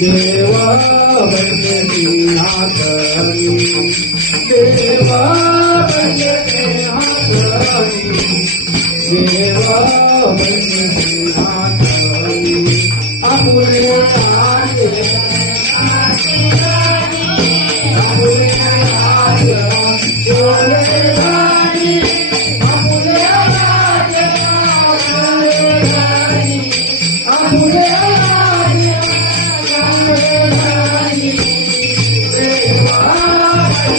देवा वंदनी हातानी देवा वंदनी हातानी देवा वंदनी हातानी आपुले आले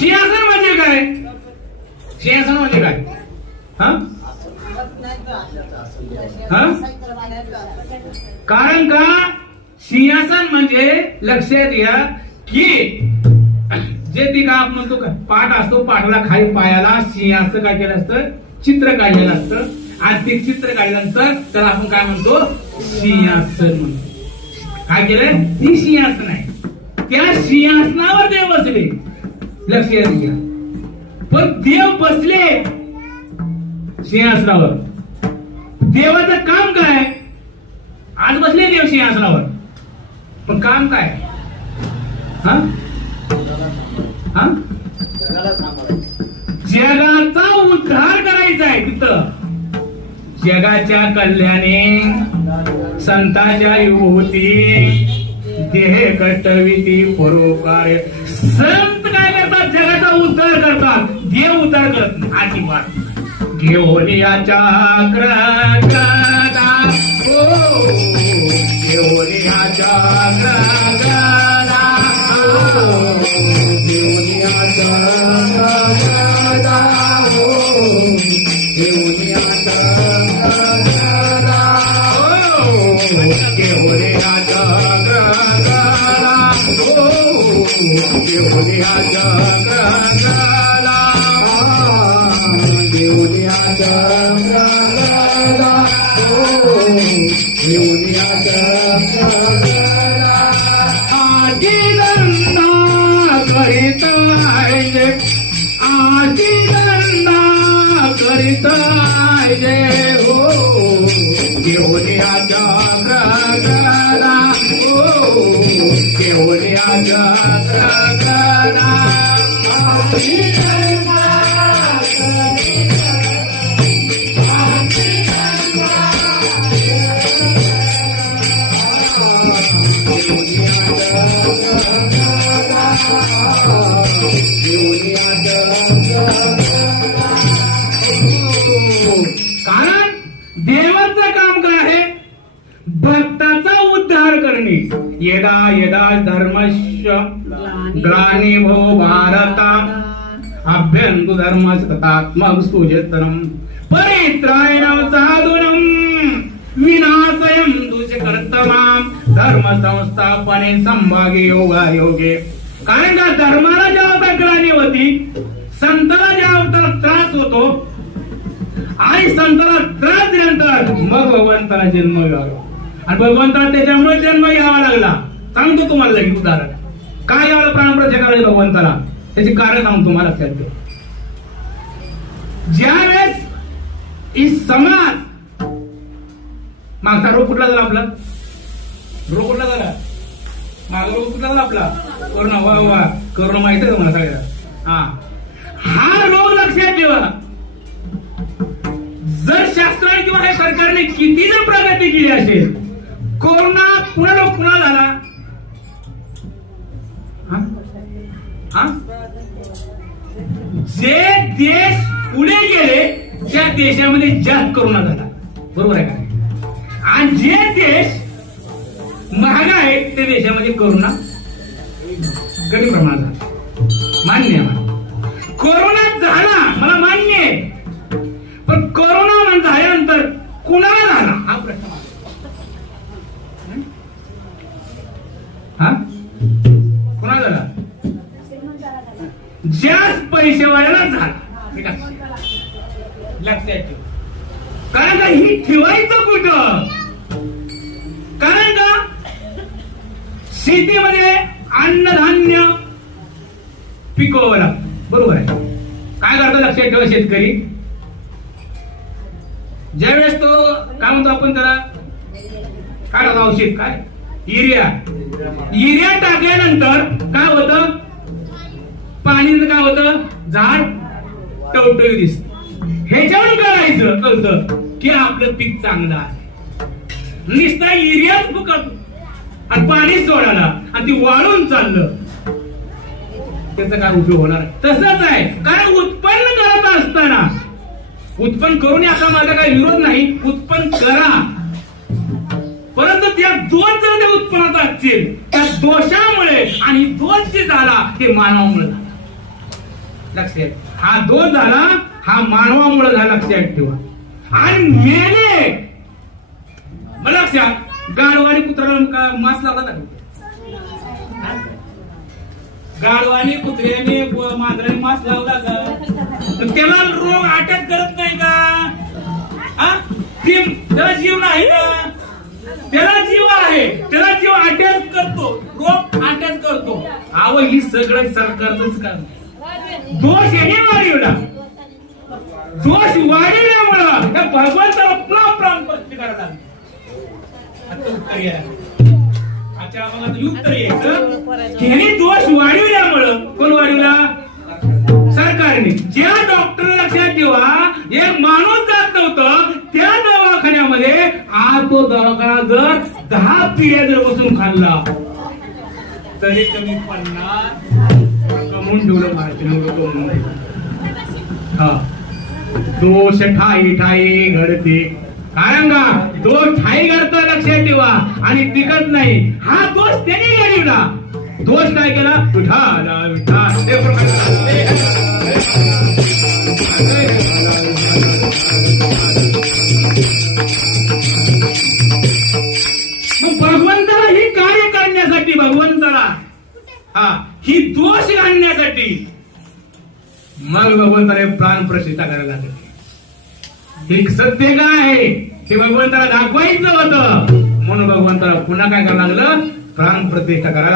सिंहासन म्हणजे काय? सिंहासन म्हणजे काय? हा? कारण का? सिंहासन म्हणजे लक्षात घ्या की जे ती का आपण म्हणतो का, पाठ असतो पाठाला खाली पायाला सिंहाचं काय केलं असतं? चित्र काढलेलं असतं? आणि ते चित्र काढल्यानंतर त्याला आपण काय म्हणतो? सिंहासन म्हणतो. काय केलंय? ती सिंहासन आहे. त्या सिंहासनावर देव बसले. लक्ष द्या पण देव बसले सिंहासनावर. देवाचं काम काय? आज बसले देव सिंहासनावर. पण काम काय? हा? हा? जगाचा उद्धार करायचा आहे तिथं. जगाच्या कल्याणे संताच्या युवती देह कटविती परोकार संत काय करतात जगाचा उद्धार करतात देव उद्धार करत नाही. अजिबात. घेऊनियाच्या ग्रगदा हो घेऊनियाच्या ग्रगदा हो देवनियाचा राजा हो देवनियाचा राजा हो घेऊनियाच्या ग्रगदा हो घेऊनियाच्या ग्रगदा कारण देवाचं काम काय आहे? भक्ताचा उद्धार करणे. यदा यदा धर्मश ग्लानिभो भारता अभ्यंतु धर्म सतात्मक सुजतरम परित्रायण साधुनम विनाशयम दुष्कर्तमाम धर्म संस्थापने संभागी योगा योगे कारण का धर्माला जेव्हा ग्लानी होती? संताला जेव्हा त्रास होतो आणि संताला त्रास दिल्यानंतर मग भगवंताला जन्म घ्यावा आणि भगवंताला त्याच्यामुळे जन्म घ्यावा लागला. सांगतो तुम्हाला लगेच उदाहरण. काय घ्यावं प्राणप्रतिकाला भगवंताला. त्याचे कारण सांगतो तुम्हाला लक्षात ठेवा. ज्यावेळेस ही समाज मागचा रोग कुठला झाला आपला? रोग कुठला झाला? मागचा रोग कुठला झाला आपला? करोना वा वा करोना माहीत आहे तुम्हाला सगळ्याला हा. हा रोग लक्षात ठेवा. जर शास्त्राने किंवा हे सरकारने किती जर प्रगती केली असेल कोरोना पुन्हा रोग पुन्हा झाला हा? जे देश पुढे गेले त्या देशामध्ये जास्त करोना झाला बरोबर आहे का? आणि जे देश महाग आहेत त्या देशामध्ये करोना कमी प्रमाणात. झाला मान्य आहे मला. कोरोना झाला मला मान्य आहे. पण कोरोना ही ठेवायचं कुठं? कारण का? शेतीमध्ये अन्नधान्य पिकवावं लागतं. बरोबर आहे. काय करतो लक्षात ठेवा शेतकरी? ज्यावेळेस तो काय म्हणतो आपण त्याला? काय करतो औषध काय? युरिया. युरिया टाकल्यानंतर काय होतं? पाणी काय होतं? झाड टवटवी दिसत. ह्याच्यावर करायचं कळतं. की आपलं पीक चांगलं आहे? नुसता युरियाच फुकट. आणि पाणी सोडायला आणि ती वाळून चाललं. त्याचा काय उपयोग होणार? तसंच आहे. कारण उत्पन्न करत असताना उत्पन्न करून आता माझा काही विरोध नाही. उत्पन्न करा. परंतु त्या दोष जर त्या उत्पन्नात असतील त्या दोषामुळे आणि दोष जे झाला ते मानवामुळे झाला. लक्षात हा दोष झाला हा मानवामुळे झाला. लक्षात ठेवा. आणि मेले. मला लक्षात गाढवानी कुत्र्याला का मास लावला ना गाढवानी कुत्र्याने मांजराने मास लावला का? त्याला रोग अटॅक करत नाही का? त्याला जीव नाही का त्याला जीव आहे. त्याला जीव अटॅच करतो. रोग अटॅच करतो. आव ही सगळं सरकारच काम दोष याने वाढवला दोष वाढवल्यामुळं त्या भगवंताला पुन्हा प्राण प्रश्न करायला लागले. आता उत्तर या. आम्हाला उत्तर यायचं. की दोष वाढविल्यामुळं कोण वाढविला सरकारने. ज्या डॉक्टर लक्षात ठेवा हे माणूस जात नव्हतं त्या दवाखान्यामध्ये आज तो दवाखाना जर दहा पिढ्या जर बसून खाल्ला तरी कमी पन्नास कमवून ठेवलं भारतीय कमवून हा. दोष ठाई ठाई घडते कारण का ठाई घडतो लक्षात ठेवा आणि टिकत नाही हा दोष त्याने घडवला दोष काय केला विठाला हे मग भगवंताला ही कार्य करण्यासाठी भगवंताला हा ही दोष घालण्यासाठी मग भगवंताने प्राण प्रतिष्ठा करायला लागले हे सत्य काय आहे? ते भगवंताला दाखवायचं होतं. म्हणून भगवंताला पुन्हा काय करायला लागलं? प्राण प्रतिष्ठा करायला